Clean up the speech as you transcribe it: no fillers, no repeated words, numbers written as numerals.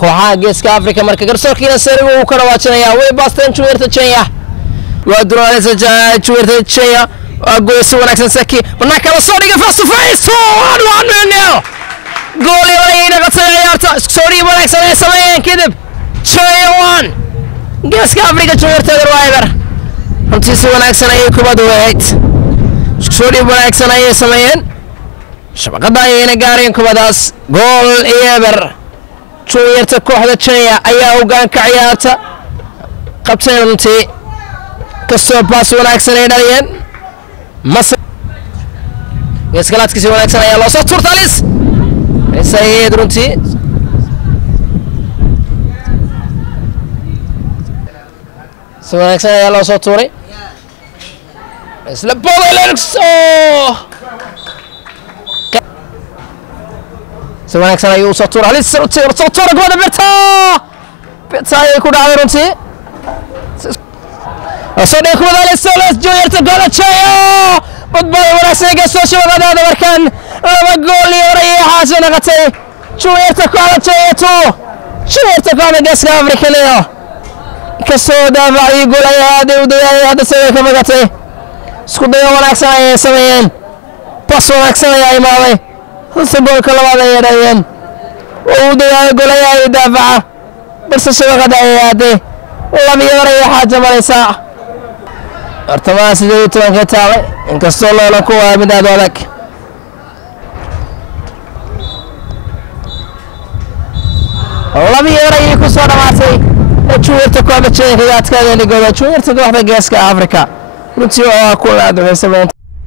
kooxaha geeska Afrika marka garsoorkiina sare uu ka rawaajinaya way baasteen Juweerta Kenya waa duranaysa Juweerta Kenya go'si wanaagsan Saki marna kala soo dhigay face to face 1-1 goal iyo qatay ciyaarta sorry wanaagsan ay sameeyeen kadib Kenya 1 geeska Afrika Juweerta Driver runtii si wanaagsan ay kubadu wahayd sorry wanaagsan ay sameeyeen shabaqada ayayna gaareen kubadaas goal iyo Juweerta kooxda Kenya ayaa hoggaanka ciyaarta qabteen runtii kasoo pass wanaagsan ay dhaliyeen geeskalaadkiisa wanaagsan ayaa loo soo turtalis isayid runtii si wanaagsan ayaa loo soo tuuray isla boolelexo si wanaagsan ayuu soo tuuray halis soo tuuray gobada Berta ay ku dhacday runtii soo dhig kubada halis Juweerta gool Kenya badbaado wanaagsan ee soo shabaqada markan laba gool iyo riixaas naqatay Juweerta kooxda Kenya Juweerta kooxda geeska Afrika leo kasoo daafacay gool ay hadda sawir ka magatay isku day wanaagsan ay sameeyeen pass wanaagsan ay imaaday goolka labaad ay dhaliyeen oo dayay gool ay daafaca balse shabaqada ay aadey laba iyo riixaas maraysa artama sidoo tobanka taale inkastoo loola ku waa mid adag laba iyo riixaas ku soo dhamaatay Juweerta kooxda Kenya ka adkaadeen gool Juweerta kooxda geeska Afrika runtii oo ku laadaysan